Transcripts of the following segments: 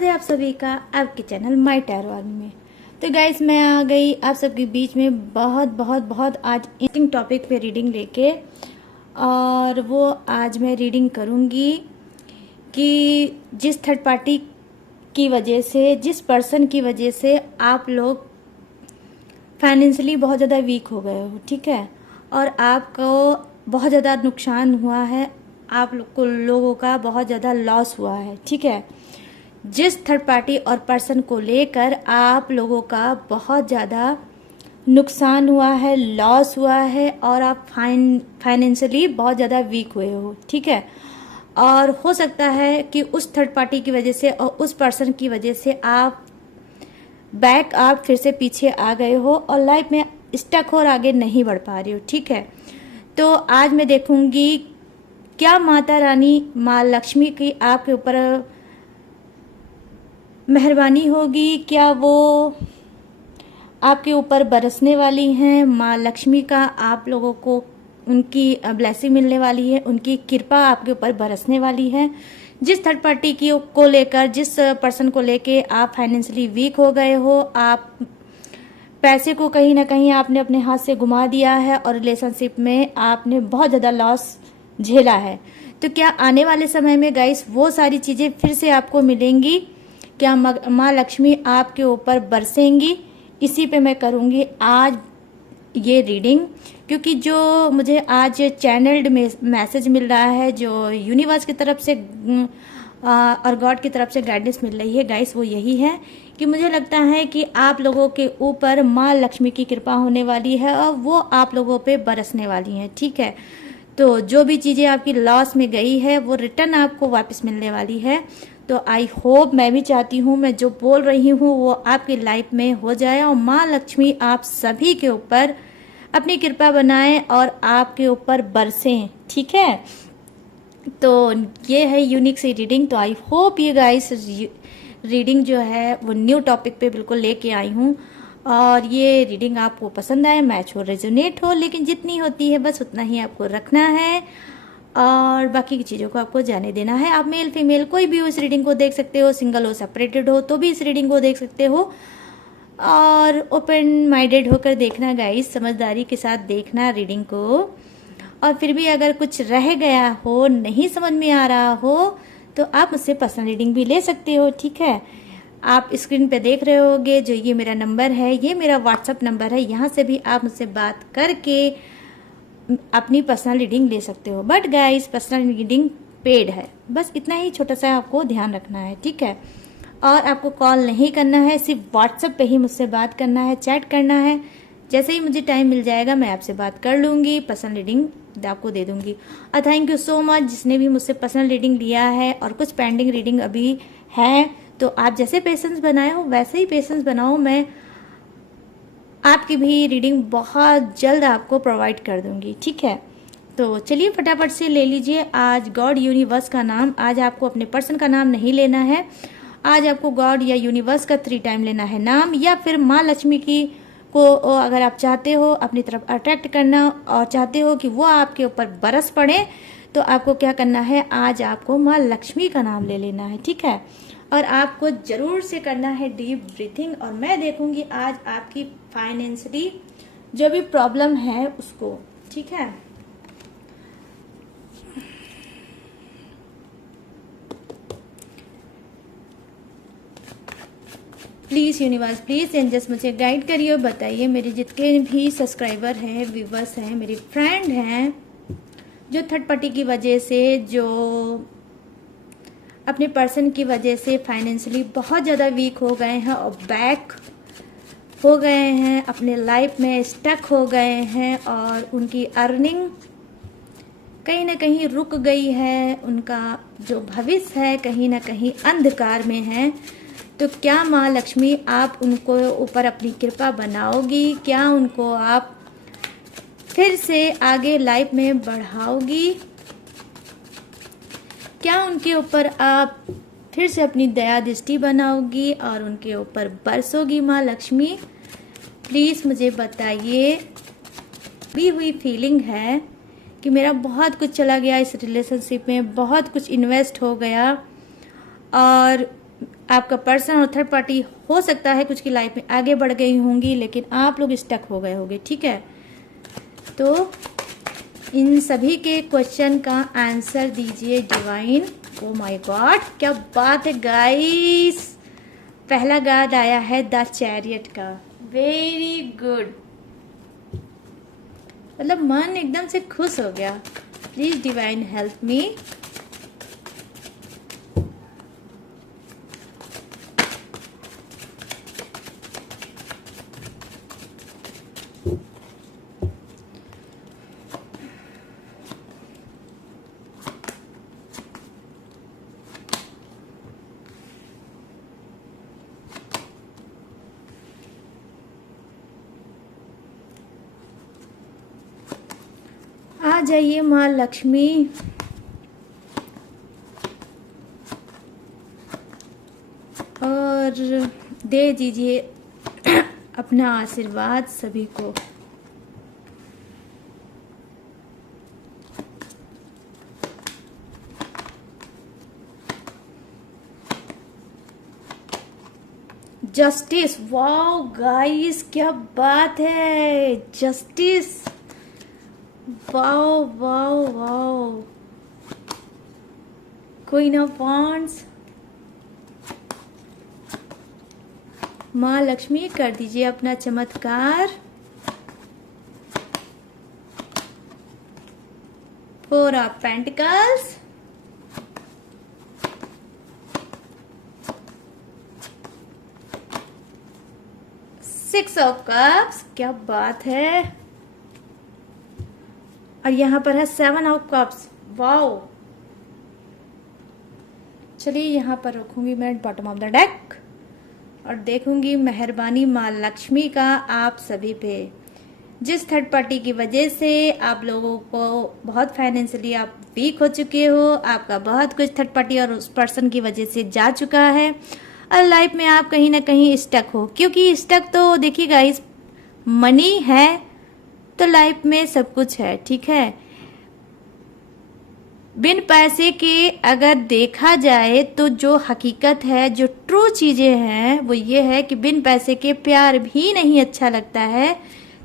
स्वागत है आप सभी का आपके चैनल माय टैरो आर्मी में। तो गाइस, मैं आ गई आप सबके बीच में बहुत आज इंटरेस्टिंग टॉपिक पे रीडिंग लेके। और वो आज मैं रीडिंग करूँगी कि जिस थर्ड पार्टी की वजह से, जिस पर्सन की वजह से आप लोग फाइनेंशियली बहुत ज़्यादा वीक हो गए हो, ठीक है, और आपको बहुत ज़्यादा नुकसान हुआ है, आप लोगों का बहुत ज़्यादा लॉस हुआ है, ठीक है। जिस थर्ड पार्टी और पर्सन को लेकर आप लोगों का बहुत ज़्यादा नुकसान हुआ है, लॉस हुआ है, और आप फाइनेंशियली बहुत ज़्यादा वीक हुए हो, ठीक है। और हो सकता है कि उस थर्ड पार्टी की वजह से और उस पर्सन की वजह से आप फिर से पीछे आ गए हो और लाइफ में स्टक हो और आगे नहीं बढ़ पा रही हो, ठीक है। तो आज मैं देखूंगी क्या माता रानी माँ लक्ष्मी की आपके ऊपर मेहरबानी होगी, क्या वो आपके ऊपर बरसने वाली हैं। माँ लक्ष्मी का आप लोगों को उनकी ब्लेसिंग मिलने वाली है, उनकी कृपा आपके ऊपर बरसने वाली है। जिस थर्ड पार्टी की को लेकर, जिस पर्सन को लेके आप फाइनेंशियली वीक हो गए हो, आप पैसे को कहीं ना कहीं आपने अपने हाथ से घुमा दिया है और रिलेशनशिप में आपने बहुत ज़्यादा लॉस झेला है। तो क्या आने वाले समय में गाइस वो सारी चीज़ें फिर से आपको मिलेंगी? क्या माँ लक्ष्मी आपके ऊपर बरसेंगी? इसी पे मैं करूँगी आज ये रीडिंग, क्योंकि जो मुझे आज चैनल्ड में मैसेज मिल रहा है, जो यूनिवर्स की तरफ से और गॉड की तरफ से गाइडेंस मिल रही है गाइस, वो यही है कि मुझे लगता है कि आप लोगों के ऊपर माँ लक्ष्मी की कृपा होने वाली है और वो आप लोगों पे बरसने वाली है, ठीक है। तो जो भी चीज़ें आपकी लॉस में गई है वो रिटर्न आपको वापस मिलने वाली है। तो आई होप, मैं भी चाहती हूँ मैं जो बोल रही हूँ वो आपकी लाइफ में हो जाए और माँ लक्ष्मी आप सभी के ऊपर अपनी कृपा बनाए और आपके ऊपर बरसें, ठीक है। तो ये है यूनिक सी रीडिंग। तो आई होप ये गाइस रीडिंग जो है वो न्यू टॉपिक पे बिल्कुल लेके आई हूँ और ये रीडिंग आपको पसंद आए, मैच हो, रेजोनेट हो, लेकिन जितनी होती है बस उतना ही आपको रखना है और बाकी की चीज़ों को आपको जाने देना है। आप मेल फीमेल कोई भी इस रीडिंग को देख सकते हो, सिंगल हो, सेपरेटेड हो तो भी इस रीडिंग को देख सकते हो। और ओपन माइंडेड होकर देखना गाइस, समझदारी के साथ देखना रीडिंग को। और फिर भी अगर कुछ रह गया हो, नहीं समझ में आ रहा हो, तो आप मुझसे पर्सनल रीडिंग भी ले सकते हो, ठीक है। आप स्क्रीन पे देख रहे होगे जो ये मेरा नंबर है, ये मेरा व्हाट्सअप नंबर है, यहाँ से भी आप मुझसे बात करके अपनी पर्सनल रीडिंग ले सकते हो। But guys, personal reading paid है, बस इतना ही छोटा सा आपको ध्यान रखना है, ठीक है। और आपको कॉल नहीं करना है, सिर्फ व्हाट्सएप पे ही मुझसे बात करना है, चैट करना है। जैसे ही मुझे टाइम मिल जाएगा मैं आपसे बात कर लूँगी, पर्सनल रीडिंग आपको दे दूँगी। और थैंक यू सो मच जिसने भी मुझसे पर्सनल रीडिंग लिया है और कुछ पेंडिंग रीडिंग अभी है। तो आप जैसे पेशेंस बनाए हो वैसे ही पेशेंस बनाओ, मैं आपकी भी रीडिंग बहुत जल्द आपको प्रोवाइड कर दूँगी, ठीक है। तो चलिए फटाफट से ले लीजिए। आज गॉड यूनिवर्स का नाम, आज आपको अपने पर्सन का नाम नहीं लेना है, आज आपको गॉड या यूनिवर्स का 3 टाइम लेना है नाम, या फिर माँ लक्ष्मी की को अगर आप चाहते हो अपनी तरफ अट्रैक्ट करना और चाहते हो कि वो आपके ऊपर बरस पड़े, तो आपको क्या करना है, आज आपको माँ लक्ष्मी का नाम ले लेना है, ठीक है। और आपको जरूर से करना है डीप ब्रीथिंग और मैं देखूंगी आज आपकी फाइनेंशियली जो भी प्रॉब्लम है उसको, ठीक है। प्लीज़ यूनिवर्स, प्लीज़ एंजल्स मुझे गाइड करिए और बताइए मेरे जितने भी सब्सक्राइबर हैं, व्यूवर्स हैं, मेरे फ्रेंड हैं, जो थर्ड पार्टी की वजह से, जो अपने पर्सन की वजह से फाइनेंशियली बहुत ज़्यादा वीक हो गए हैं और बैक हो गए हैं, अपने लाइफ में स्टक हो गए हैं और उनकी अर्निंग कहीं ना कहीं रुक गई है, उनका जो भविष्य है कहीं ना कहीं अंधकार में है। तो क्या माँ लक्ष्मी आप उनको ऊपर अपनी कृपा बनाओगी? क्या उनको आप फिर से आगे लाइफ में बढ़ाओगी? क्या उनके ऊपर आप फिर से अपनी दया दृष्टि बनाओगी और उनके ऊपर बरसोगी माँ लक्ष्मी? प्लीज़ मुझे बताइए। भी हुई फीलिंग है कि मेरा बहुत कुछ चला गया इस रिलेशनशिप में, बहुत कुछ इन्वेस्ट हो गया और आपका पर्सन और थर्ड पार्टी हो सकता है कुछ की लाइफ में आगे बढ़ गई होंगी, लेकिन आप लोग स्टक हो गए होंगे। ठीक है, तो इन सभी के क्वेश्चन का आंसर दीजिए डिवाइन। ओ माय गॉड, क्या बात है गाइस, पहला कार्ड आया है द चैरियट का। वेरी गुड, मतलब मन एकदम से खुश हो गया। Please divine help me. आ जाइए माँ लक्ष्मी, और दे दीजिए अपना आशीर्वाद सभी को। जस्टिस, वाओ गाइस क्या बात है, justice, wow wow wow. Queen of wands, माँ लक्ष्मी कर दीजिए अपना चमत्कार। Four of pentacles, six of cups, क्या बात है, और यहां पर है सेवन ऑफ कप्स। वाओ, चलिए यहां पर रखूंगी मैं बॉटम ऑफ द डेक और देखूंगी मेहरबानी माँ लक्ष्मी का आप सभी पे। जिस थर्ड पार्टी की वजह से आप लोगों को बहुत फाइनेंशियली आप वीक हो चुके हो, आपका बहुत कुछ थर्ड पार्टी और उस पर्सन की वजह से जा चुका है, और लाइफ में आप कहीं ना कहीं स्टक हो। क्योंकि स्टक तो देखिए गाइस, मनी है तो लाइफ में सब कुछ है। ठीक है, बिन पैसे के अगर देखा जाए तो जो हकीकत है, जो ट्रू चीजें हैं, वो ये है कि बिन पैसे के प्यार भी नहीं अच्छा लगता है,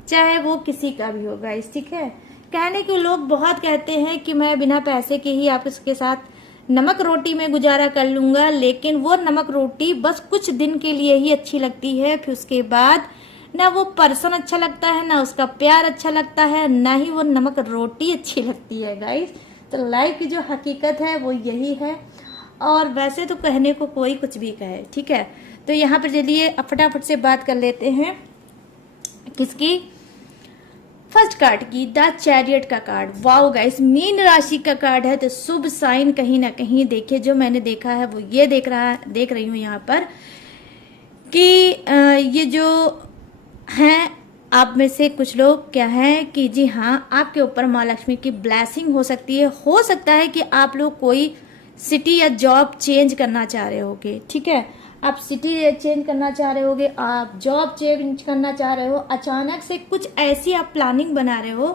चाहे वो किसी का भी होगा। इस ठीक है, कहने के लोग बहुत कहते हैं कि मैं बिना पैसे के ही आपके साथ नमक रोटी में गुजारा कर लूंगा, लेकिन वो नमक रोटी बस कुछ दिन के लिए ही अच्छी लगती है, फिर उसके बाद ना वो पर्सन अच्छा लगता है, ना उसका प्यार अच्छा लगता है, ना ही वो नमक रोटी अच्छी लगती है गाइस। तो लाइफ की जो हकीकत है वो यही है, और वैसे तो कहने को कोई कुछ भी कहे। ठीक है, तो यहाँ पर चलिए फटाफट से बात कर लेते हैं किसकी, फर्स्ट कार्ड की, द चैरियट का कार्ड। वाओ गाइस, मीन राशि का कार्ड है, तो शुभ साइन कहीं ना कहीं देखिए, जो मैंने देखा है वो ये देख रही हूँ यहाँ पर कि ये जो हैं आप में से कुछ लोग क्या है कि जी हाँ, आपके ऊपर माँ लक्ष्मी की ब्लेसिंग हो सकती है। हो सकता है कि आप लोग कोई सिटी या जॉब चेंज करना चाह रहे होगे। ठीक है, आप सिटी चेंज करना चाह रहे होगे, आप जॉब चेंज करना चाह रहे हो, अचानक से कुछ ऐसी आप प्लानिंग बना रहे हो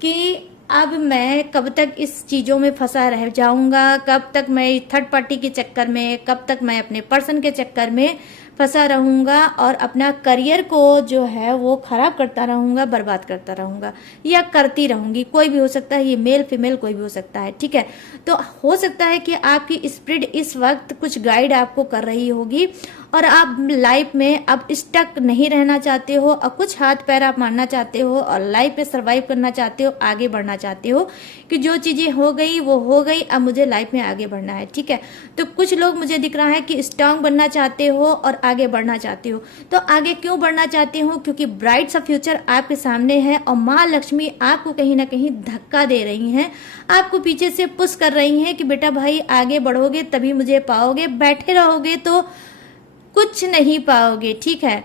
कि अब मैं कब तक इस चीज़ों में फंसा रह जाऊंगा, कब तक मैं थर्ड पार्टी के चक्कर में, कब तक मैं अपने पर्सन के चक्कर में फंसा रहूंगा और अपना करियर को जो है वो खराब करता रहूंगा, बर्बाद करता रहूंगा या करती रहूंगी। कोई भी हो सकता है, ये मेल फीमेल कोई भी हो सकता है। ठीक है, तो हो सकता है कि आपकी स्पिरिट इस वक्त कुछ गाइड आपको कर रही होगी और आप लाइफ में अब स्टक नहीं रहना चाहते हो, और कुछ हाथ पैर आप मारना चाहते हो और लाइफ में सरवाइव करना चाहते हो, आगे बढ़ना चाहते हो कि जो चीजें हो गई वो हो गई, अब मुझे लाइफ में आगे बढ़ना है। ठीक है, तो कुछ लोग मुझे दिख रहा है कि स्ट्रांग बनना चाहते हो और आगे बढ़ना चाहते हो। तो आगे क्यों बढ़ना चाहते हो? क्योंकि ब्राइट सा फ्यूचर आपके सामने है और माँ लक्ष्मी आपको कहीं ना कहीं धक्का दे रही हैं, आपको पीछे से पुश कर रही हैं कि बेटा भाई आगे बढ़ोगे तभी मुझे पाओगे, बैठे रहोगे तो कुछ नहीं पाओगे। ठीक है,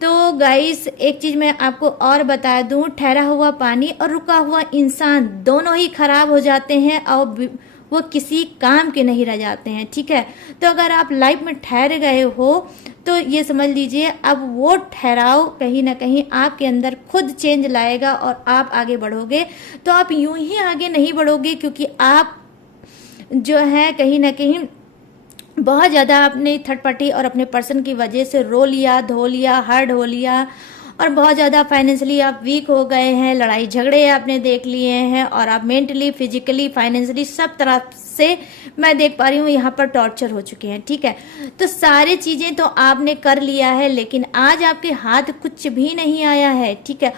तो गाइस एक चीज मैं आपको और बता दूं, ठहरा हुआ पानी और रुका हुआ इंसान दोनों ही खराब हो जाते हैं और वो किसी काम के नहीं रह जाते हैं। ठीक है, तो अगर आप लाइफ में ठहर गए हो तो ये समझ लीजिए अब वो ठहराव कहीं ना कहीं आपके अंदर खुद चेंज लाएगा और आप आगे बढ़ोगे। तो आप यूं ही आगे नहीं बढ़ोगे, क्योंकि आप जो है कहीं ना कहीं बहुत ज़्यादा आपने थर्ड पार्टी और अपने पर्सन की वजह से रो लिया, धो लिया, हर्ट हो लिया, और बहुत ज़्यादा फाइनेंशियली आप वीक हो गए हैं, लड़ाई झगड़े आपने देख लिए हैं, और आप मेंटली, फिजिकली, फाइनेंशियली सब तरह से मैं देख पा रही हूँ यहाँ पर टॉर्चर हो चुके हैं। ठीक है, तो सारी चीज़ें तो आपने कर लिया है, लेकिन आज आपके हाथ कुछ भी नहीं आया है। ठीक है,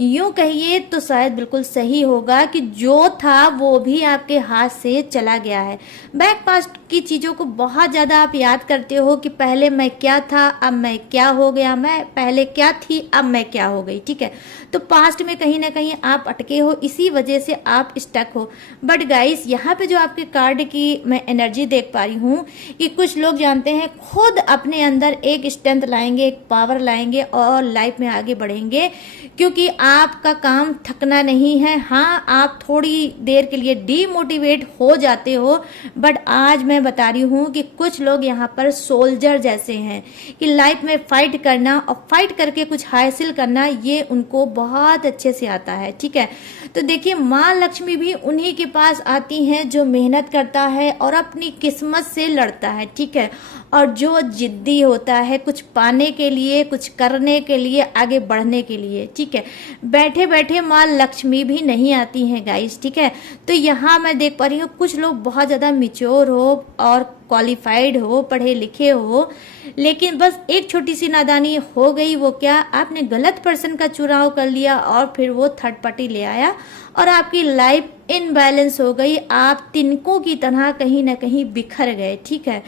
यूं कहिए तो शायद बिल्कुल सही होगा कि जो था वो भी आपके हाथ से चला गया है। बैक पास्ट की चीज़ों को बहुत ज़्यादा आप याद करते हो कि पहले मैं क्या था, अब मैं क्या हो गया, मैं पहले क्या थी, अब मैं क्या हो गई। ठीक है, तो पास्ट में कहीं ना कहीं आप अटके हो, इसी वजह से आप स्टक हो। बट गाइस, यहाँ पे जो आपके कार्ड की मैं एनर्जी देख पा रही हूँ कि कुछ लोग जानते हैं खुद अपने अंदर एक स्ट्रेंथ लाएंगे, एक पावर लाएंगे और लाइफ में आगे बढ़ेंगे, क्योंकि आपका काम थकना नहीं है। हाँ, आप थोड़ी देर के लिए डीमोटिवेट हो जाते हो, बट आज मैं बता रही हूँ कि कुछ लोग यहाँ पर सोल्जर जैसे हैं कि लाइफ में फाइट करना और फाइट करके कुछ हासिल करना, ये उनको बहुत अच्छे से आता है। ठीक है, तो देखिए, माँ लक्ष्मी भी उन्हीं के पास आती हैं जो मेहनत करता है और अपनी किस्मत से लड़ता है। ठीक है, और जो जिद्दी होता है कुछ पाने के लिए, कुछ करने के लिए, आगे बढ़ने के लिए। ठीक है, बैठे बैठे माँ लक्ष्मी भी नहीं आती हैं गाइस। ठीक है, तो यहाँ मैं देख पा रही हूँ कुछ लोग बहुत ज़्यादा मैच्योर हो और क्वालिफाइड हो, पढ़े लिखे हो, लेकिन बस एक छोटी सी नादानी हो गई। वो क्या, आपने गलत पर्सन का चुनाव कर लिया और फिर वो थर्ड पार्टी ले आया और आपकी लाइफ इनबैलेंस हो गई। आप तिनकों की तरह कहीं ना कहीं बिखर गए। ठीक है,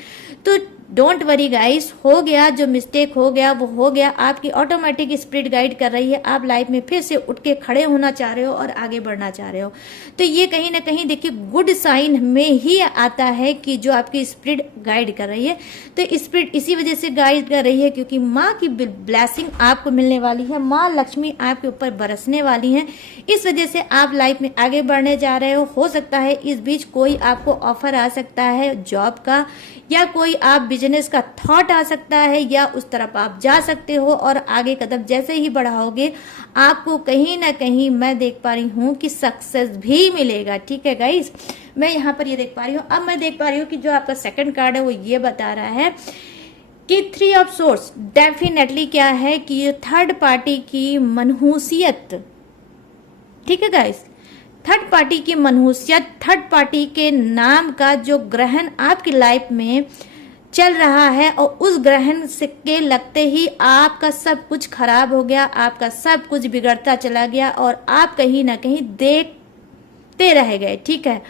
तो डोंट वरी गाइस, हो गया, जो मिस्टेक हो गया वो हो गया। आपकी ऑटोमेटिक स्पिरिट गाइड कर रही है, आप लाइफ में फिर से उठ के खड़े होना चाह रहे हो और आगे बढ़ना चाह रहे हो। तो ये कहीं ना कहीं देखिए गुड साइन में ही आता है कि जो आपकी स्पिरिट गाइड कर रही है। तो स्पिरिट इसी वजह से गाइड कर रही है क्योंकि माँ की ब्लेसिंग आपको मिलने वाली है, माँ लक्ष्मी आपके ऊपर बरसने वाली है। इस वजह से आप लाइफ में आगे बढ़ने जा रहे हो सकता है इस बीच कोई आपको ऑफर आ सकता है जॉब का, या कोई आप बिजनेस का थॉट आ सकता है, या उस तरफ आप जा सकते हो और आगे कदम जैसे ही बढ़ाओगे आपको कहीं ना कहीं मैं देख पा रही हूँ कि सक्सेस भी मिलेगा। ठीक है गाइस, मैं यहाँ पर ये देख पा रही हूँ। अब मैं देख पा रही हूँ कि जो आपका सेकंड कार्ड है वो ये बता रहा है कि 3 ऑफ सोर्स डेफिनेटली क्या है कि ये थर्ड पार्टी की मनहूसियत। ठीक है गाइस, थर्ड पार्टी की मनहूसियत, थर्ड पार्टी के नाम का जो ग्रहण आपकी लाइफ में चल रहा है और उस ग्रहण से के लगते ही आपका सब कुछ खराब हो गया, आपका सब कुछ बिगड़ता चला गया और आप कहीं ना कहीं देखते रह गए। ठीक है,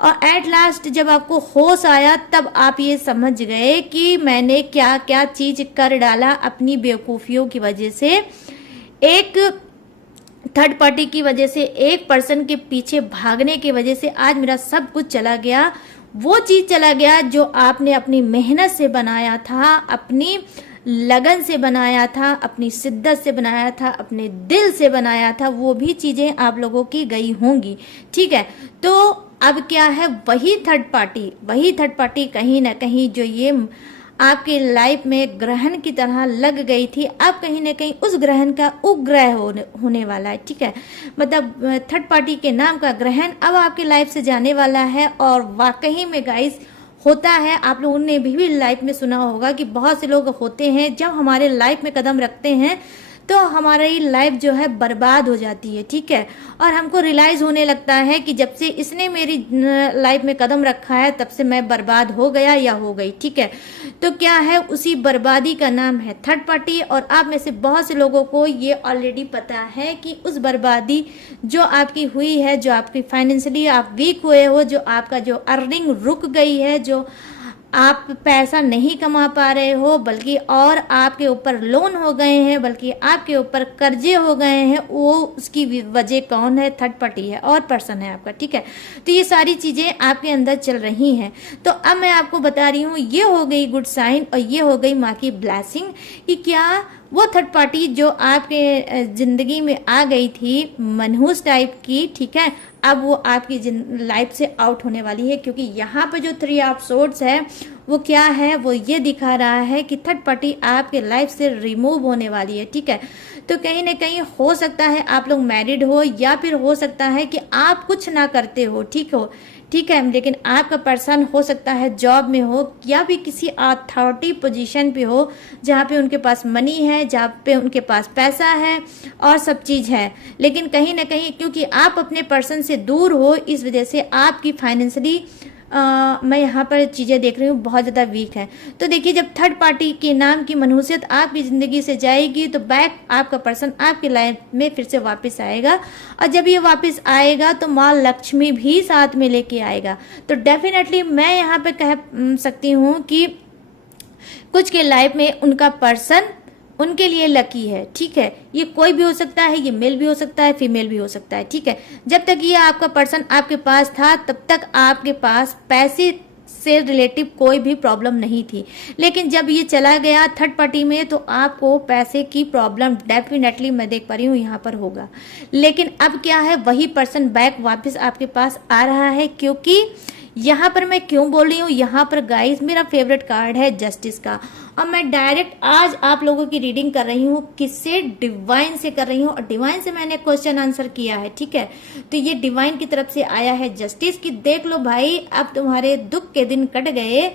और एट लास्ट जब आपको होश आया तब आप ये समझ गए कि मैंने क्या क्या चीज कर डाला अपनी बेवकूफियों की वजह से, एक थर्ड पार्टी की वजह से, एक पर्सन के पीछे भागने की वजह से आज मेरा सब कुछ चला गया। वो चीज चला गया जो आपने अपनी मेहनत से बनाया था, अपनी लगन से बनाया था, अपनी शिद्दत से बनाया था, अपने दिल से बनाया था, वो भी चीजें आप लोगों की गई होंगी। ठीक है, तो अब क्या है, वही थर्ड पार्टी कहीं ना कहीं जो ये आपकी लाइफ में ग्रहण की तरह लग गई थी, अब कहीं ना कहीं उस ग्रहण का उपग्रह होने वाला है। ठीक है, मतलब थर्ड पार्टी के नाम का ग्रहण अब आपकी लाइफ से जाने वाला है। और वाकई में गाइस होता है, आप लोगों ने भी लाइफ में सुना होगा कि बहुत से लोग होते हैं जब हमारे लाइफ में कदम रखते हैं तो हमारी लाइफ जो है बर्बाद हो जाती है। ठीक है, और हमको रियलाइज होने लगता है कि जब से इसने मेरी लाइफ में कदम रखा है तब से मैं बर्बाद हो गया या हो गई। ठीक है, तो क्या है, उसी बर्बादी का नाम है थर्ड पार्टी। और आप में से बहुत से लोगों को ये ऑलरेडी पता है कि उस बर्बादी जो आपकी हुई है, जो आपकी फाइनेंशियली आप वीक हुए हो, जो आपका जो अर्निंग रुक गई है, जो आप पैसा नहीं कमा पा रहे हो, बल्कि और आपके ऊपर लोन हो गए हैं, बल्कि आपके ऊपर कर्जे हो गए हैं, वो उसकी वजह कौन है, थर्ड पार्टी है और पर्सन है आपका। ठीक है, तो ये सारी चीजें आपके अंदर चल रही हैं। तो अब मैं आपको बता रही हूँ, ये हो गई गुड साइन और ये हो गई माँ की ब्लेसिंग कि क्या वो थर्ड पार्टी जो आपके जिंदगी में आ गई थी मनहूस टाइप की, ठीक है, अब वो आपकी लाइफ से आउट होने वाली है। क्योंकि यहाँ पर जो 3 ऑफ सोर्ड्स है वो क्या है, वो ये दिखा रहा है कि थर्ड पार्टी आपके लाइफ से रिमूव होने वाली है। ठीक है, तो कहीं ना कहीं हो सकता है आप लोग मैरिड हो, या फिर हो सकता है कि आप कुछ ना करते हो। ठीक है। लेकिन आपका पर्सन हो सकता है जॉब में हो या भी किसी अथॉरिटी पोजीशन पे हो, जहाँ पे उनके पास मनी है, जहाँ पे उनके पास पैसा है और सब चीज़ है, लेकिन कहीं ना कहीं क्योंकि आप अपने पर्सन से दूर हो, इस वजह से आपकी फाइनेंशियली मैं यहाँ पर चीज़ें देख रही हूँ बहुत ज़्यादा वीक है। तो देखिए, जब थर्ड पार्टी के नाम की मनहूसियत आपकी ज़िंदगी से जाएगी तो बैक आपका पर्सन आपकी लाइफ में फिर से वापस आएगा, और जब ये वापस आएगा तो माँ लक्ष्मी भी साथ में लेके आएगा। तो डेफिनेटली मैं यहाँ पे कह सकती हूँ कि कुछ के लाइफ में उनका पर्सन उनके लिए लकी है, ठीक है। ये कोई भी हो सकता है, ये मेल भी हो सकता है, फीमेल भी हो सकता है, ठीक है। जब तक ये आपका पर्सन आपके पास था तब तक आपके पास पैसे से रिलेटिव कोई भी प्रॉब्लम नहीं थी, लेकिन जब ये चला गया थर्ड पार्टी में तो आपको पैसे की प्रॉब्लम डेफिनेटली मैं देख पा रही हूँ यहाँ पर होगा। लेकिन अब क्या है, वही पर्सन बैक वापस आपके पास आ रहा है, क्योंकि यहाँ पर मैं क्यों बोल रही हूँ, यहाँ पर गाइस मेरा फेवरेट कार्ड है जस्टिस का, और मैं डायरेक्ट आज आप लोगों की रीडिंग कर रही हूँ, किससे, डिवाइन से कर रही हूँ, और डिवाइन से मैंने क्वेश्चन आंसर किया है, ठीक है। तो ये डिवाइन की तरफ से आया है जस्टिस की, देख लो भाई अब तुम्हारे दुख के दिन कट गए,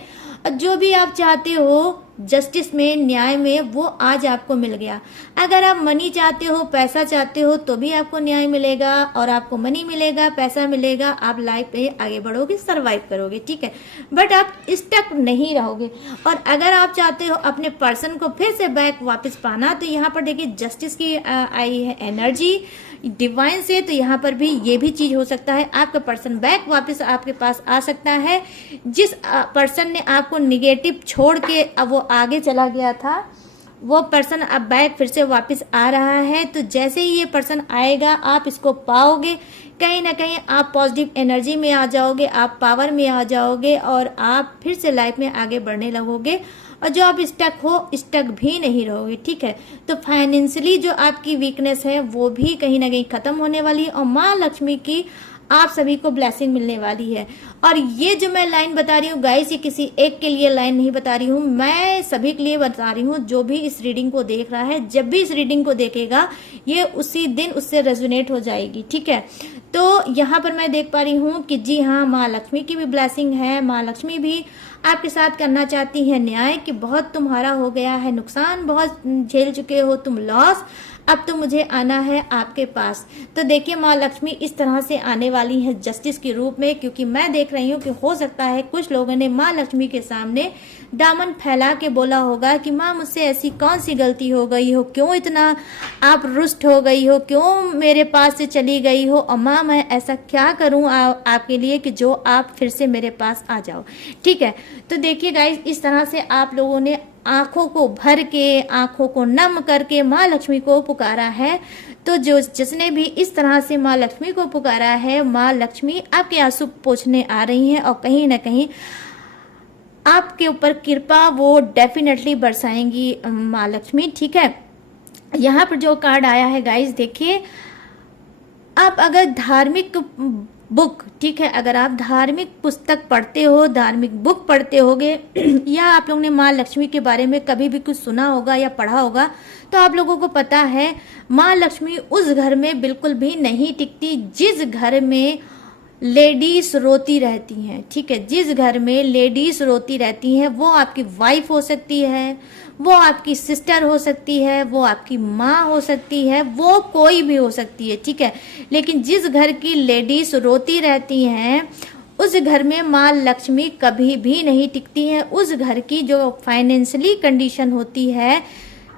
और जो भी आप चाहते हो जस्टिस में, न्याय में, वो आज आपको मिल गया। अगर आप मनी चाहते हो, पैसा चाहते हो, तो भी आपको न्याय मिलेगा, और आपको मनी मिलेगा, पैसा मिलेगा, आप लाइफ में आगे बढ़ोगे, सरवाइव करोगे, ठीक है। बट आप स्टक नहीं रहोगे। और अगर आप चाहते हो अपने पर्सन को फिर से बैक वापस पाना, तो यहाँ पर देखिए जस्टिस की आई है एनर्जी डिवाइन से, तो यहाँ पर भी ये भी चीज हो सकता है, आपका पर्सन बैक वापस आपके पास आ सकता है। जिस पर्सन ने आपको निगेटिव छोड़ के अब वो आगे चला गया था, वो पर्सन अब बैक फिर से वापस आ रहा है। तो जैसे ही ये पर्सन आएगा आप इसको पाओगे, कहीं ना कहीं आप पॉजिटिव एनर्जी में आ जाओगे, आप पावर में आ जाओगे, और आप फिर से लाइफ में आगे बढ़ने लगोगे, और जो आप स्टक हो, स्टक भी नहीं रहोगे, ठीक है। तो फाइनेंशियली जो आपकी वीकनेस है वो भी कहीं ना कहीं खत्म होने वाली है, और माँ लक्ष्मी की आप सभी को ब्लेसिंग मिलने वाली है। और ये जो मैं लाइन बता रही हूँ गाइस, ये किसी एक के लिए लाइन नहीं बता रही हूँ, मैं सभी के लिए बता रही हूँ। जो भी इस रीडिंग को देख रहा है, जब भी इस रीडिंग को देखेगा, ये उसी दिन उससे रेजोनेट हो जाएगी, ठीक है। तो यहाँ पर मैं देख पा रही हूँ कि जी हाँ, माँ लक्ष्मी की भी ब्लेसिंग है। माँ लक्ष्मी भी आपके साथ करना चाहती है न्याय, कि बहुत तुम्हारा हो गया है नुकसान, बहुत झेल चुके हो तुम लॉस, अब तो मुझे आना है आपके पास। तो देखिए माँ लक्ष्मी इस तरह से आने वाली है जस्टिस के रूप में, क्योंकि मैं देख रही हूँ कि हो सकता है कुछ लोगों ने माँ लक्ष्मी के सामने दामन फैला के बोला होगा कि माँ मुझसे ऐसी कौन सी गलती हो गई हो, क्यों इतना आप रुष्ट हो गई हो, क्यों मेरे पास से चली गई हो, और माँ मैं ऐसा क्या करूँ आपके लिए कि जो आप फिर से मेरे पास आ जाओ, ठीक है। तो देखिए गाइस, इस तरह से आप लोगों ने आंखों को भर के, आंखों को नम करके माँ लक्ष्मी को पुकारा है। तो जो जिसने भी इस तरह से माँ लक्ष्मी को पुकारा है, माँ लक्ष्मी आपके आंसू पोंछने आ रही हैं, और कहीं ना कहीं आपके ऊपर कृपा वो डेफिनेटली बरसाएंगी माँ लक्ष्मी, ठीक है। यहाँ पर जो कार्ड आया है गाइस, देखिए आप अगर धार्मिक बुक, ठीक है, अगर आप धार्मिक पुस्तक पढ़ते हो, धार्मिक बुक पढ़ते होगे, या आप लोगों ने माँ लक्ष्मी के बारे में कभी भी कुछ सुना होगा या पढ़ा होगा, तो आप लोगों को पता है माँ लक्ष्मी उस घर में बिल्कुल भी नहीं टिकती जिस घर में लेडीज रोती रहती हैं, ठीक है। जिस घर में लेडीज रोती रहती हैं, वो आपकी वाइफ हो सकती है, वो आपकी सिस्टर हो सकती है, वो आपकी माँ हो सकती है, वो कोई भी हो सकती है, ठीक है। लेकिन जिस घर की लेडीज रोती रहती हैं, उस घर में माँ लक्ष्मी कभी भी नहीं टिकती है। उस घर की जो फाइनेंशियली कंडीशन होती है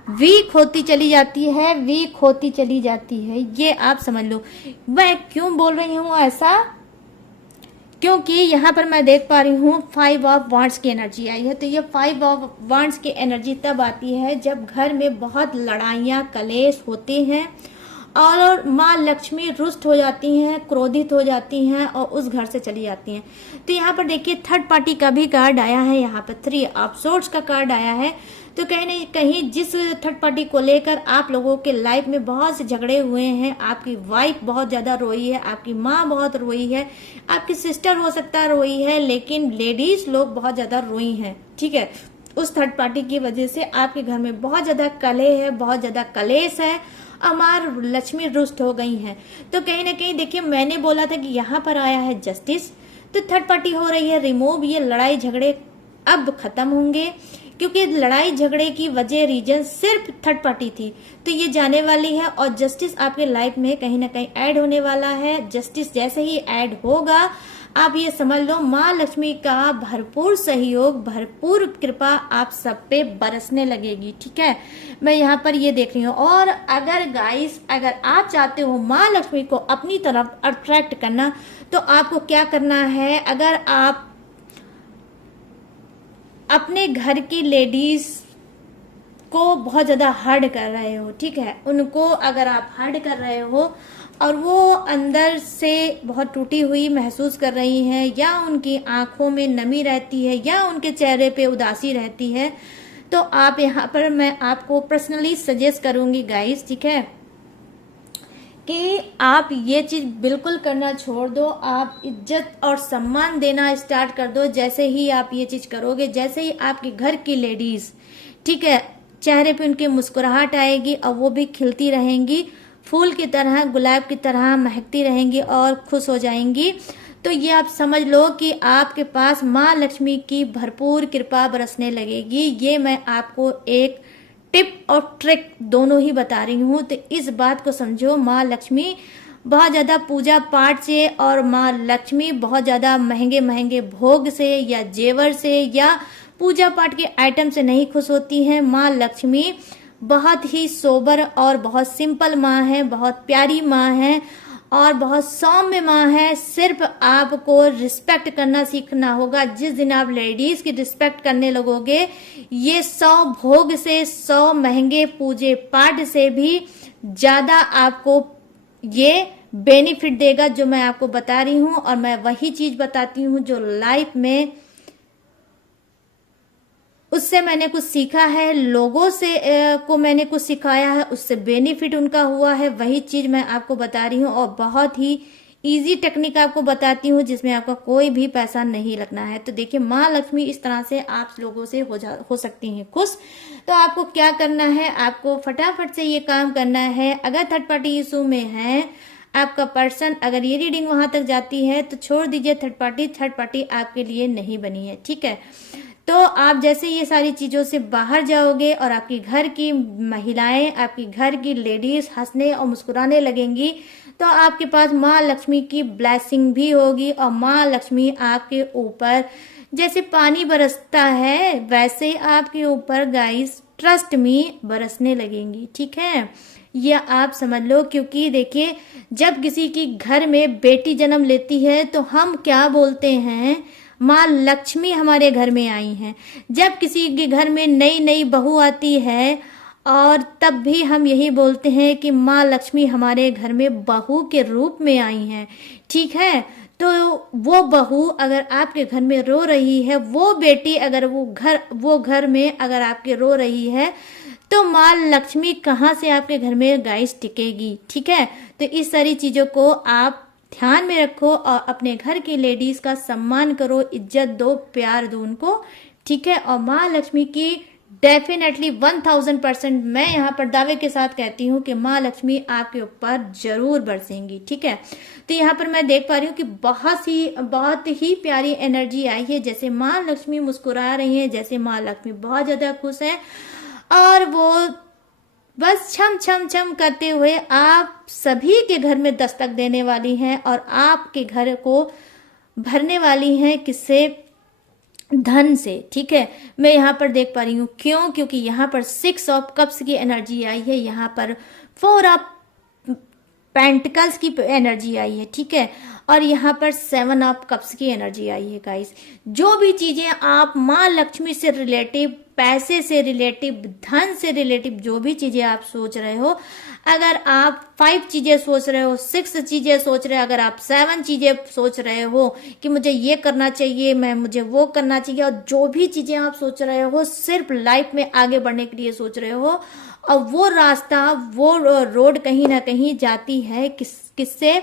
वीक होती चली जाती है, वीक होती चली जाती है, ये आप समझ लो। मैं क्यों बोल रही हूँ ऐसा, क्योंकि यहाँ पर मैं देख पा रही हूँ 5 ऑफ वांड्स की एनर्जी आई है। तो ये 5 ऑफ वांड्स की एनर्जी तब आती है जब घर में बहुत लड़ाइयाँ कलेश होते हैं, और माँ लक्ष्मी रुष्ट हो जाती हैं, क्रोधित हो जाती हैं, और उस घर से चली जाती हैं। तो यहाँ पर देखिए थर्ड पार्टी का भी कार्ड आया है, यहाँ पर 3 ऑफ सोर्ड्स का कार्ड आया है। तो कहीं ना कहीं जिस थर्ड पार्टी को लेकर आप लोगों के लाइफ में बहुत से झगड़े हुए हैं, आपकी वाइफ बहुत ज्यादा रोई है, आपकी माँ बहुत रोई है, आपकी सिस्टर हो सकता है रोई है, लेकिन लेडीज लोग बहुत ज्यादा रोई हैं, ठीक है। उस थर्ड पार्टी की वजह से आपके घर में बहुत ज्यादा कलह है, बहुत ज्यादा कलेश है, अमार लक्ष्मी रुष्ट हो गई हैं। तो कहीं ना कहीं देखिए मैंने बोला था कि यहाँ पर आया है जस्टिस, तो थर्ड पार्टी हो रही है रिमूव। ये लड़ाई झगड़े अब खत्म होंगे, क्योंकि लड़ाई झगड़े की वजह रीजन सिर्फ थर्ड पार्टी थी, तो ये जाने वाली है। और जस्टिस आपके लाइफ में कहीं ना कहीं ऐड होने वाला है। जस्टिस जैसे ही ऐड होगा, आप ये समझ लो माँ लक्ष्मी का भरपूर सहयोग, भरपूर कृपा आप सब पे बरसने लगेगी। ठीक है, मैं यहाँ पर ये देख रही हूँ। और अगर गाइस, अगर आप चाहते हो माँ लक्ष्मी को अपनी तरफ अट्रैक्ट करना, तो आपको क्या करना है, अगर आप अपने घर की लेडीज को बहुत ज़्यादा हर्ट कर रहे हो, ठीक है, उनको अगर आप हर्ट कर रहे हो और वो अंदर से बहुत टूटी हुई महसूस कर रही हैं, या उनकी आंखों में नमी रहती है, या उनके चेहरे पे उदासी रहती है, तो आप यहाँ पर मैं आपको पर्सनली सजेस्ट करूँगी गाइस, ठीक है, कि आप ये चीज़ बिल्कुल करना छोड़ दो। आप इज्जत और सम्मान देना स्टार्ट कर दो। जैसे ही आप ये चीज़ करोगे, जैसे ही आपके घर की लेडीज़, ठीक है, चेहरे पे उनकी मुस्कुराहट आएगी और वो भी खिलती रहेंगी, फूल की तरह, गुलाब की तरह महकती रहेंगी और खुश हो जाएंगी, तो ये आप समझ लो कि आपके पास माँ लक्ष्मी की भरपूर कृपा बरसने लगेगी। ये मैं आपको एक टिप और ट्रिक दोनों ही बता रही हूँ, तो इस बात को समझो। माँ लक्ष्मी बहुत ज़्यादा पूजा पाठ से, और माँ लक्ष्मी बहुत ज़्यादा महंगे महंगे भोग से या जेवर से या पूजा पाठ के आइटम से नहीं खुश होती हैं। माँ लक्ष्मी बहुत ही सोबर और बहुत सिंपल माँ है, बहुत प्यारी माँ है और बहुत सौम्य माँ है। सिर्फ आपको रिस्पेक्ट करना सीखना होगा। जिस दिन आप लेडीज की रिस्पेक्ट करने लगोगे, ये 100 भोग से, 100 महंगे पूजे पाठ से भी ज्यादा आपको ये बेनिफिट देगा, जो मैं आपको बता रही हूँ। और मैं वही चीज बताती हूँ जो लाइफ में उससे मैंने कुछ सीखा है, लोगों से को मैंने कुछ सिखाया है, उससे बेनिफिट उनका हुआ है, वही चीज मैं आपको बता रही हूँ। और बहुत ही इजी टेक्निक आपको बताती हूँ, जिसमें आपका कोई भी पैसा नहीं लगना है। तो देखिए, माँ लक्ष्मी इस तरह से आप लोगों से हो सकती हैं खुश। तो आपको क्या करना है, आपको फटाफट से ये काम करना है। अगर थर्ड पार्टी इशू में है आपका पर्सन, अगर ये रीडिंग वहां तक जाती है तो छोड़ दीजिए थर्ड पार्टी आपके लिए नहीं बनी है। ठीक है, तो आप जैसे ये सारी चीजों से बाहर जाओगे और आपकी घर की महिलाएं, आपकी घर की लेडीज हंसने और मुस्कुराने लगेंगी, तो आपके पास माँ लक्ष्मी की ब्लेसिंग भी होगी। और माँ लक्ष्मी आपके ऊपर जैसे पानी बरसता है, वैसे आपके ऊपर गाइस ट्रस्ट में बरसने लगेंगी। ठीक है, यह आप समझ लो। क्योंकि देखिए, जब किसी की घर में बेटी जन्म लेती है तो हम क्या बोलते हैं, माँ लक्ष्मी हमारे घर में आई हैं। जब किसी के घर में नई नई बहू आती है, और तब भी हम यही बोलते हैं कि माँ लक्ष्मी हमारे घर में बहू के रूप में आई हैं। ठीक है, तो वो बहू अगर आपके घर में रो रही है, वो बेटी अगर वो घर में अगर आपके रो रही है, तो माँ लक्ष्मी कहाँ से आपके घर में गाइस टिकेगी। ठीक है, तो इस सारी चीजों को आप ध्यान में रखो और अपने घर की लेडीज का सम्मान करो, इज्जत दो, प्यार दो उनको। ठीक है, और माँ लक्ष्मी की डेफिनेटली 1000% मैं यहाँ पर दावे के साथ कहती हूँ कि माँ लक्ष्मी आपके ऊपर जरूर बरसेंगी। ठीक है, तो यहाँ पर मैं देख पा रही हूँ कि बहुत ही प्यारी एनर्जी आई है। जैसे माँ लक्ष्मी मुस्कुरा रही है, जैसे माँ लक्ष्मी बहुत ज्यादा खुश है, और वो बस छम छम छम करते हुए आप सभी के घर में दस्तक देने वाली हैं और आपके घर को भरने वाली हैं, किससे, धन से। ठीक है, मैं यहाँ पर देख पा रही हूँ, क्यों, क्योंकि यहाँ पर 6 ऑफ कप्स की एनर्जी आई है, यहाँ पर 4 ऑफ पेंटिकल्स की एनर्जी आई है। ठीक है, और यहाँ पर 7 ऑफ कप्स की एनर्जी आई है। गाइस, जो भी चीजें आप माँ लक्ष्मी से रिलेटिव, पैसे से रिलेटिव, धन से रिलेटिव जो भी चीजें आप सोच रहे हो, अगर आप 5 चीजें सोच रहे हो, 6 चीजें सोच रहे हो, अगर आप 7 चीजें सोच रहे हो कि मुझे ये करना चाहिए, मुझे वो करना चाहिए, और जो भी चीजें आप सोच रहे हो सिर्फ लाइफ में आगे बढ़ने के लिए सोच रहे हो, और वो रास्ता, वो रोड कहीं ना कहीं जाती है किससे,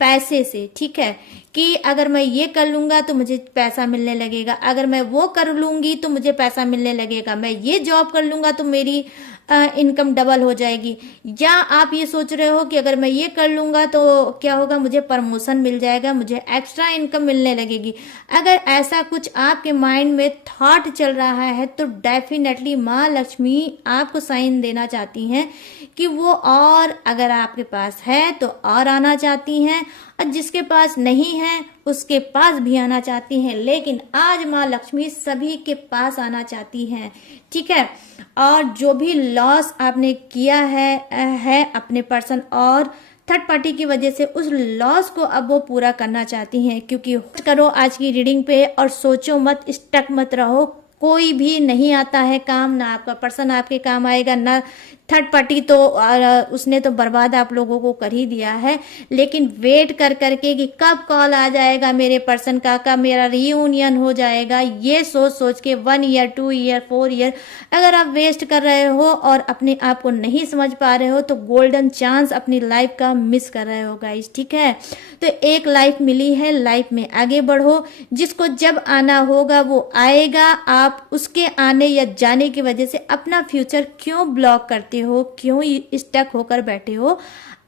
पैसे से। ठीक है, कि अगर मैं ये कर लूंगा तो मुझे पैसा मिलने लगेगा, अगर मैं वो कर लूंगी तो मुझे पैसा मिलने लगेगा, मैं ये जॉब कर लूंगा तो मेरी इनकम डबल हो जाएगी, या आप ये सोच रहे हो कि अगर मैं ये कर लूंगा तो क्या होगा, मुझे प्रमोशन मिल जाएगा, मुझे एक्स्ट्रा इनकम मिलने लगेगी। अगर ऐसा कुछ आपके माइंड में थॉट चल रहा है तो डेफिनेटली माँ लक्ष्मी आपको साइन देना चाहती हैं कि वो और अगर आपके पास है तो और आना चाहती हैं, और जिसके पास नहीं है उसके पास भी आना चाहती हैं। लेकिन आज माँ लक्ष्मी सभी के पास आना चाहती हैं, ठीक है। और जो भी लॉस आपने किया है अपने पर्सन और थर्ड पार्टी की वजह से, उस लॉस को अब वो पूरा करना चाहती हैं। क्योंकि करो आज की रीडिंग पे और सोचो मत, स्टक मत रहो। कोई भी नहीं आता है काम, ना आपका पर्सन आपके काम आएगा, ना थर्ड पार्टी तो उसने तो बर्बाद आप लोगों को कर ही दिया है। लेकिन वेट कर करके कि कब कॉल आ जाएगा मेरे पर्सन का, कब मेरा रियूनियन हो जाएगा, ये सोच सोच के 1 ईयर 2 ईयर 4 ईयर अगर आप वेस्ट कर रहे हो और अपने आप को नहीं समझ पा रहे हो तो गोल्डन चांस अपनी लाइफ का मिस कर रहे हो गाइस, ठीक है। तो एक लाइफ मिली है, लाइफ में आगे बढ़ो। जिसको जब आना होगा वो आएगा। आप उसके आने या जाने की वजह से अपना फ्यूचर क्यों ब्लॉक करते हो, क्यों स्टक होकर बैठे हो?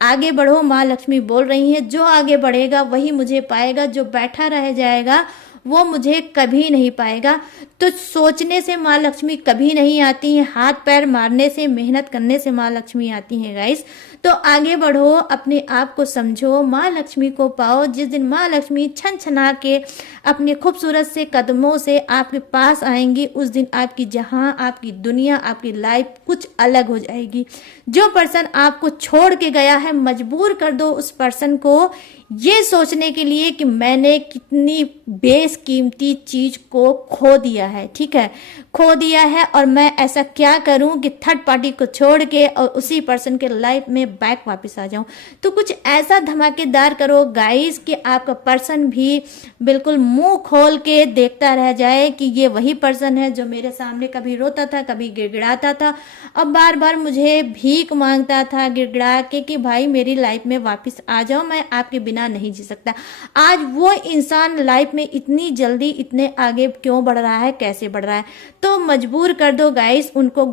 आगे बढ़ो। माँ लक्ष्मी बोल रही है जो आगे बढ़ेगा वही मुझे पाएगा, जो बैठा रह जाएगा वो मुझे कभी नहीं पाएगा। तो सोचने से माँ लक्ष्मी कभी नहीं आती हैं, हाथ पैर मारने से, मेहनत करने से माँ लक्ष्मी आती हैं गाइस। तो आगे बढ़ो, अपने आप को समझो, माँ लक्ष्मी को पाओ। जिस दिन माँ लक्ष्मी छन छना के अपने खूबसूरत से कदमों से आपके पास आएंगी, उस दिन आपकी जहां, आपकी दुनिया, आपकी लाइफ कुछ अलग हो जाएगी। जो पर्सन आपको छोड़ के गया है, मजबूर कर दो उस पर्सन को ये सोचने के लिए कि मैंने कितनी बेशकीमती चीज को खो दिया है, ठीक है, खो दिया है, और मैं ऐसा क्या करूं कि थर्ड पार्टी को छोड़ के और उसी पर्सन के लाइफ में बैक वापस आ जाऊं। तो कुछ ऐसा धमाकेदार करो गाइस कि आपका पर्सन भी बिल्कुल मुंह खोल के देखता रह जाए कि ये वही पर्सन है जो मेरे सामने कभी रोता था, कभी गिड़गिड़ाता था, अब बार बार मुझे भीख मांगता था गिड़गिड़ा के कि भाई मेरी लाइफ में वापस आ जाओ, मैं आपके बिना नहीं जी सकता। आज वो इंसान लाइफ में इतनी जल्दी इतने आगे क्यों बढ़ रहा है, कैसे बढ़ रहा है? तो मजबूर कर दो गाइस उनको,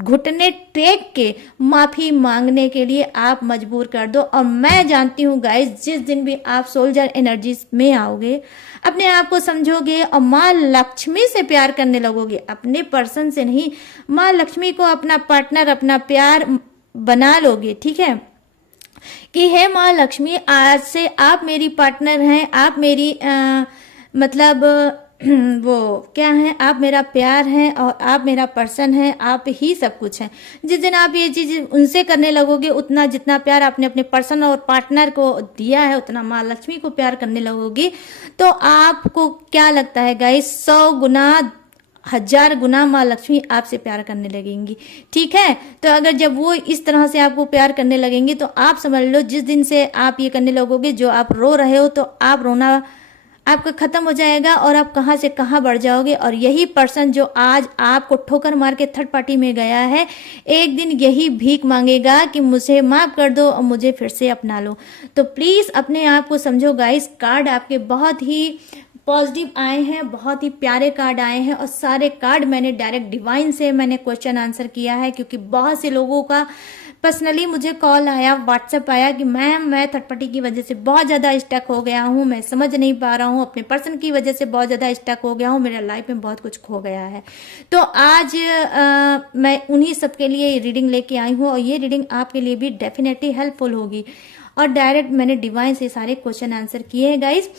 घुटने टेक के माफी मांगने के लिए आप मजबूर कर दो। और मैं जानती हूँ गाइस, जिस दिन भी आप सोल्जर एनर्जी में आओगे, अपने आप को समझोगे और माँ लक्ष्मी से प्यार करने लगोगे, अपने पर्सन से नहीं, माँ लक्ष्मी को अपना पार्टनर, अपना प्यार बना लोगे, ठीक है, कि हे माँ लक्ष्मी आज से आप मेरी पार्टनर हैं, आप मेरी मतलब वो क्या है, आप मेरा प्यार हैं और आप मेरा पर्सन है, आप ही सब कुछ हैं। जिस दिन आप ये चीज उनसे करने लगोगे, उतना जितना प्यार आपने अपने पर्सन और पार्टनर को दिया है उतना माँ लक्ष्मी को प्यार करने लगोगी। तो आपको क्या लगता है गाइस, 100 गुना 1000 गुना माँ लक्ष्मी आपसे प्यार करने लगेंगी, ठीक है। तो अगर जब वो इस तरह से आपको प्यार करने लगेंगी तो आप समझ लो, जिस दिन से आप ये करने लगोगे, जो आप रो रहे हो तो आप रोना आपका खत्म हो जाएगा और आप कहां से कहां बढ़ जाओगे। और यही पर्सन जो आज आपको ठोकर मार के थर्ड पार्टी में गया है, एक दिन यही भीख मांगेगा कि मुझे माफ कर दो और मुझे फिर से अपना लो। तो प्लीज अपने आप को समझो गाइस। कार्ड आपके बहुत ही पॉजिटिव आए हैं, बहुत ही प्यारे कार्ड आए हैं, और सारे कार्ड मैंने डायरेक्ट डिवाइन से मैंने क्वेश्चन आंसर किया है, क्योंकि बहुत से लोगों का पर्सनली मुझे कॉल आया, व्हाट्सएप आया कि मैम मैं थर्ड पार्टी की वजह से बहुत ज़्यादा स्टक हो गया हूँ, मैं समझ नहीं पा रहा हूँ, अपने पर्सन की वजह से बहुत ज़्यादा स्टक हो गया हूँ, मेरे लाइफ में बहुत कुछ खो गया है। तो आज मैं उन्हीं सब के लिए रीडिंग लेके आई हूँ, और ये रीडिंग आपके लिए भी डेफिनेटली हेल्पफुल होगी। और डायरेक्ट मैंने डिवाइन से सारे क्वेश्चन आंसर किए हैं गाइज,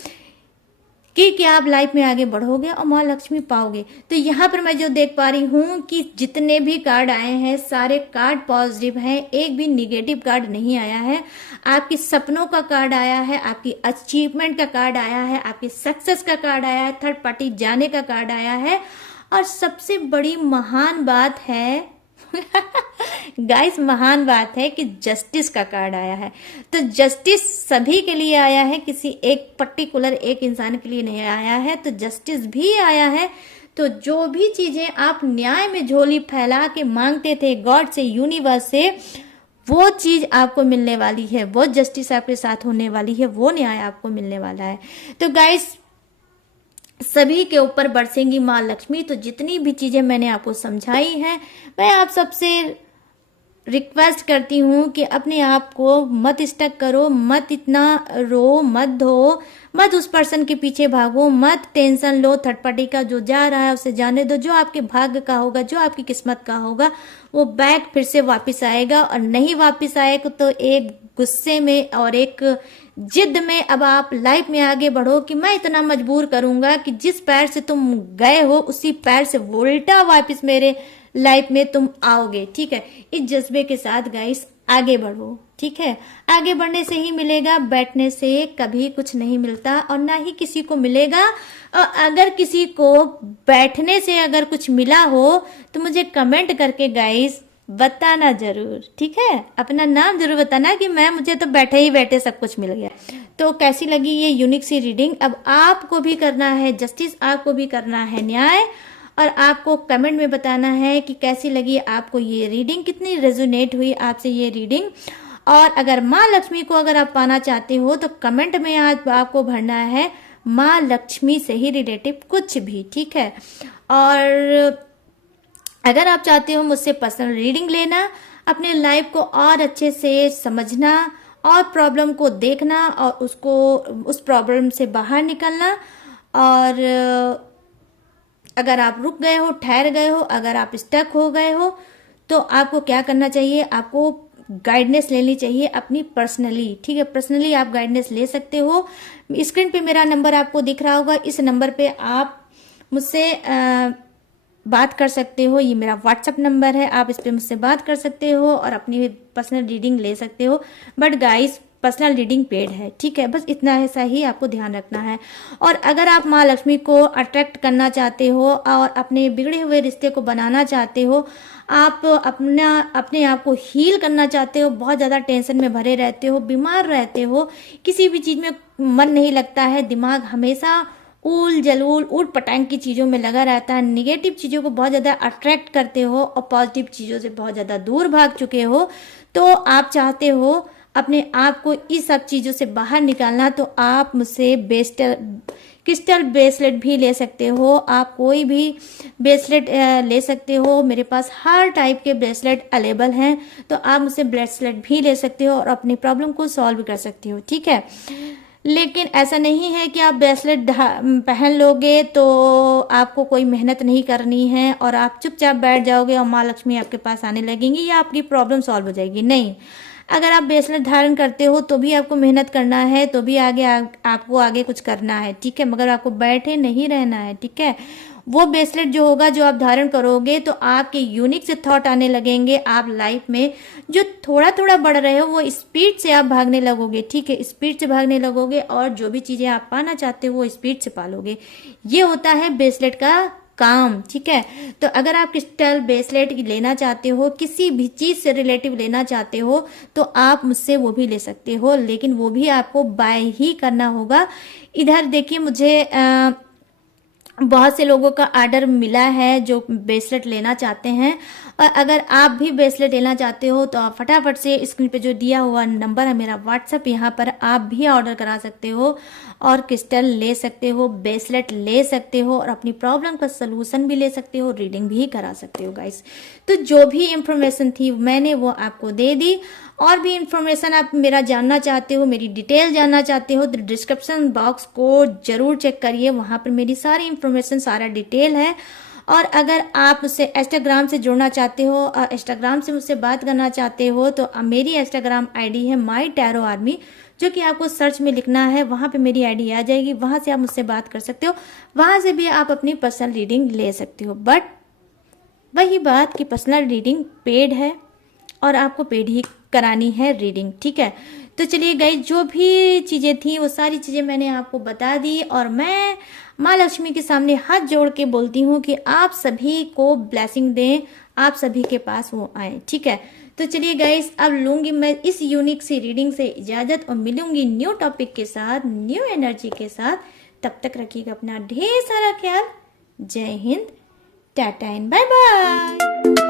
कि आप लाइफ में आगे बढ़ोगे और माँ लक्ष्मी पाओगे। तो यहाँ पर मैं जो देख पा रही हूँ कि जितने भी कार्ड आए हैं सारे कार्ड पॉजिटिव हैं, एक भी निगेटिव कार्ड नहीं आया है। आपके सपनों का कार्ड आया है, आपकी अचीवमेंट का कार्ड आया है, आपकी सक्सेस का कार्ड आया है, थर्ड पार्टी जाने का कार्ड आया है, और सबसे बड़ी महान बात है गाइस, महान बात है कि जस्टिस का कार्ड आया है। तो जस्टिस सभी के लिए आया है, किसी एक पर्टिकुलर एक इंसान के लिए नहीं आया है, तो जस्टिस भी आया है। तो जो भी चीजें आप न्याय में झोली फैला के मांगते थे गॉड से, यूनिवर्स से, वो चीज आपको मिलने वाली है, वो जस्टिस आपके साथ होने वाली है, वो न्याय आपको मिलने वाला है। तो गाइस सभी के ऊपर बरसेंगी माँ लक्ष्मी। तो जितनी भी चीजें मैंने आपको समझाई हैं, मैं आप सबसे रिक्वेस्ट करती हूँ कि अपने आप को मत स्टक करो, मत इतना रो, मत धो, मत उस पर्सन के पीछे भागो, मत टेंशन लो। थर्ड पार्टी का जो जा रहा है उसे जाने दो। जो आपके भाग्य का होगा, जो आपकी किस्मत का होगा, वो बैग फिर से वापस आएगा। और नहीं वापस आएगा तो एक गुस्से में और एक जिद में अब आप लाइफ में आगे बढ़ो कि मैं इतना मजबूर करूंगा कि जिस पैर से तुम गए हो उसी पैर से उल्टा वापस मेरे लाइफ में तुम आओगे। ठीक है, इस जज्बे के साथ गाइस आगे बढ़ो। ठीक है, आगे बढ़ने से ही मिलेगा, बैठने से कभी कुछ नहीं मिलता और ना ही किसी को मिलेगा। और अगर किसी को बैठने से अगर कुछ मिला हो तो मुझे कमेंट करके गाइस बताना जरूर। ठीक है, अपना नाम जरूर बताना कि मैं मुझे तो बैठे ही बैठे सब कुछ मिल गया। तो कैसी लगी ये यूनिक सी रीडिंग? अब आपको भी करना है जस्टिस, आपको भी करना है न्याय, और आपको कमेंट में बताना है कि कैसी लगी आपको ये रीडिंग, कितनी रेजोनेट हुई आपसे ये रीडिंग। और अगर माँ लक्ष्मी को अगर आप पाना चाहते हो तो कमेंट में आज आपको भरना है माँ लक्ष्मी से ही रिलेटिव कुछ भी। ठीक है, और अगर आप चाहते हो मुझसे पर्सनल रीडिंग लेना, अपने लाइफ को और अच्छे से समझना और प्रॉब्लम को देखना और उसको उस प्रॉब्लम से बाहर निकलना, और अगर आप रुक गए हो, ठहर गए हो, अगर आप स्टक हो गए हो, तो आपको क्या करना चाहिए? आपको गाइडेंस लेनी चाहिए अपनी पर्सनली। ठीक है, पर्सनली आप गाइडेंस ले सकते हो। स्क्रीन पे मेरा नंबर आपको दिख रहा होगा, इस नंबर पे आप मुझसे बात कर सकते हो। ये मेरा व्हाट्सएप नंबर है, आप इस पे मुझसे बात कर सकते हो और अपनी पर्सनल रीडिंग ले सकते हो। But guys, personal reading paid है। ठीक है, बस इतना ऐसा ही आपको ध्यान रखना है। और अगर आप माँ लक्ष्मी को अट्रैक्ट करना चाहते हो और अपने बिगड़े हुए रिश्ते को बनाना चाहते हो, आप अपने आप को हील करना चाहते हो, बहुत ज़्यादा टेंशन में भरे रहते हो, बीमार रहते हो, किसी भी चीज़ में मन नहीं लगता है, दिमाग हमेशा उल जलूल उठ पटांग की चीज़ों में लगा रहता है, निगेटिव चीज़ों को बहुत ज़्यादा अट्रैक्ट करते हो और पॉजिटिव चीज़ों से बहुत ज़्यादा दूर भाग चुके हो, तो आप चाहते हो अपने आप को इस सब चीज़ों से बाहर निकालना, तो आप मुझसे क्रिस्टल ब्रेसलेट भी ले सकते हो। आप कोई भी ब्रेसलेट ले सकते हो, मेरे पास हर टाइप के ब्रेसलेट अवेलेबल हैं, तो आप मुझसे ब्रेसलेट भी ले सकते हो और अपनी प्रॉब्लम को सॉल्व कर सकते हो। ठीक है, लेकिन ऐसा नहीं है कि आप ब्रेसलेट पहन लोगे तो आपको कोई मेहनत नहीं करनी है और आप चुपचाप बैठ जाओगे और माँ लक्ष्मी आपके पास आने लगेंगी या आपकी प्रॉब्लम सॉल्व हो जाएगी। नहीं, अगर आप ब्रेसलेट धारण करते हो तो भी आपको मेहनत करना है, तो भी आपको आगे कुछ करना है। ठीक है, मगर आपको बैठे नहीं रहना है। ठीक है, वो ब्रेसलेट जो होगा, जो आप धारण करोगे, तो आपके यूनिक से थॉट आने लगेंगे। आप लाइफ में जो थोड़ा थोड़ा बढ़ रहे हो वो स्पीड से आप भागने लगोगे। ठीक है, स्पीड से भागने लगोगे और जो भी चीजें आप पाना चाहते हो वो स्पीड से पालोगे। ये होता है ब्रेसलेट का काम। ठीक है, तो अगर आप क्रिस्टल ब्रेसलेट लेना चाहते हो, किसी भी चीज से रिलेटिव लेना चाहते हो, तो आप मुझसे वो भी ले सकते हो, लेकिन वो भी आपको बाय ही करना होगा। इधर देखिए, मुझे बहुत से लोगों का ऑर्डर मिला है जो ब्रेसलेट लेना चाहते हैं, और अगर आप भी ब्रेसलेट लेना चाहते हो तो आप फटाफट से स्क्रीन पे जो दिया हुआ नंबर है मेरा व्हाट्सएप, यहाँ पर आप भी ऑर्डर करा सकते हो और क्रिस्टल ले सकते हो, ब्रेसलेट ले सकते हो और अपनी प्रॉब्लम का सलूशन भी ले सकते हो, रीडिंग भी करा सकते हो गाइस। तो जो भी इंफॉर्मेशन थी मैंने वो आपको दे दी। और भी इंफॉर्मेशन आप मेरा जानना चाहते हो, मेरी डिटेल जानना चाहते हो, तो डिस्क्रिप्शन बॉक्स को जरूर चेक करिए, वहां पर मेरी सारी इंफॉर्मेशन, सारा डिटेल है। और अगर आप मुझसे इंस्टाग्राम से जुड़ना चाहते हो और इंस्टाग्राम से मुझसे बात करना चाहते हो, तो मेरी इंस्टाग्राम आईडी है माई टैरो आर्मी, जो कि आपको सर्च में लिखना है, वहां पे मेरी आईडी आ जाएगी, वहां से आप मुझसे बात कर सकते हो, वहां से भी आप अपनी पर्सनल रीडिंग ले सकते हो। बट वही बात कि पर्सनल रीडिंग पेड है और आपको पेड ही करानी है रीडिंग। ठीक है, तो चलिए गाइस, जो भी चीजें थी वो सारी चीजें मैंने आपको बता दी, और मैं माँ लक्ष्मी के सामने हाथ जोड़ के बोलती हूँ कि आप सभी को ब्लेसिंग दें, आप सभी के पास वो आए। ठीक है, तो चलिए गाइस, अब लूंगी मैं इस यूनिक सी रीडिंग से इजाजत और मिलूंगी न्यू टॉपिक के साथ, न्यू एनर्जी के साथ। तब तक रखिएगा अपना ढेर सारा ख्याल। जय Hind, ta-ta and bye bye.